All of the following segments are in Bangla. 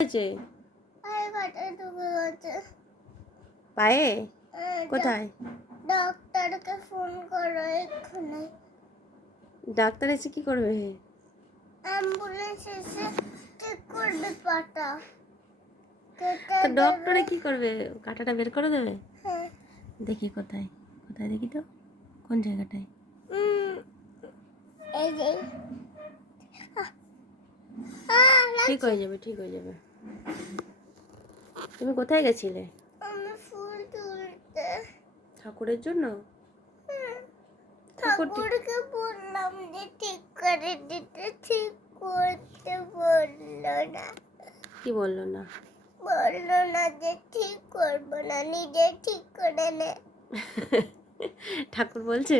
হয়েছে? পায়ে কাটা ঢুকে গেছে। পায়ে? কোথায়? ডাক্তারকে ফোন করো এক্ষুনি। ডাক্তার এসে কি করবে? অ্যাম্বুলেন্স এসে ঠিক করবে পাটা। তো ডক্টরে কি করবে? কাঁটাটা বের করে দেবে? হ্যাঁ। দেখি কোথায় কোথায় দেখি তো, কোন জায়গাটায়? এই যে ঠিক হয়ে যাবে, ঠিক হয়ে যাবে। তুমি কোথায় গেছিলে? আমি ফুল তুলতে। ঠাকুরের জন্য? ঠাকুরকে বললাম যে ঠিক করে দিতে, ঠিক করতে বললো না। কি বললো না? বললো না যে ঠিক করবো না, নিজে ঠিক করে নে। ঠাকুর বলছে?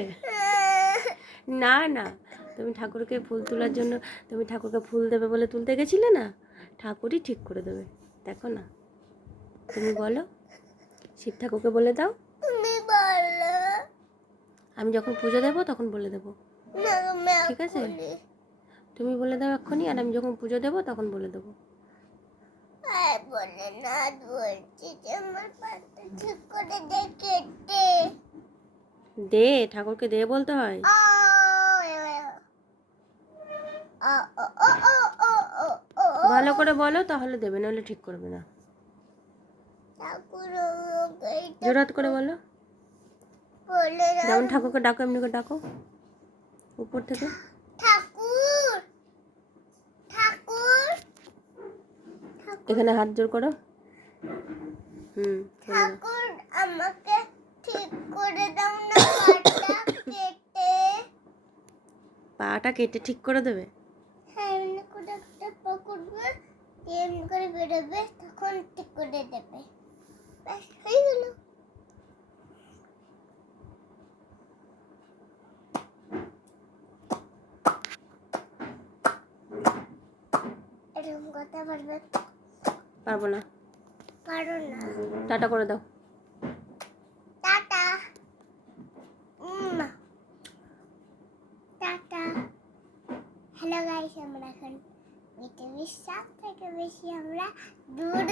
না না, তুমি ঠাকুরকে ফুল তোলার জন্য, তুমি ঠাকুরকে ফুল দেবে বলে তুলতে গেছিলে না? ঠাকুরই ঠিক করে দেবে, দেখো না। তুমি বলো, শিব ঠাকুরকে বলে দাও। তুমি বলো। আমি যখন পুজো দেবো তখন বলে দেবো, ঠিক আছে? তুমি বলে দাও এক্ষুনি, আর আমি যখন পুজো দেবো তখন বলে দেবো। বলে না, বলছি যে আমার পাটা ঠিক করে দে, কেটে দে, ঠাকুরকে দে বলতে হয়। ভালো করে বলো, তাহলে দেবে, নাহলে ঠিক করবে না। জোরাত করে বলো। যেমন ঠাকুরকে ডাকো এমনি করে ডাকো উপর থেকে। ঠাকুর ঠাকুর এখানে হাত জোর করো। ঠাকুর আমাকে ঠিক করে দাও না, পাটা কেটে। পাটা কেটে ঠিক করে দেবে? হ্যাঁ, এমনি করে একটা পা করবে, এমনি করে বেরোবে, তখন ঠিক করে দেবে। ব্যাস হয়ে গেল। এরকম কথা পারবে? পারবো না। পারো না। টাটা করে দাও। টাটা। টাটা। হ্যালো গাইস, আমরা এখন পৃথিবীর সব থেকে বেশি আমরা দূর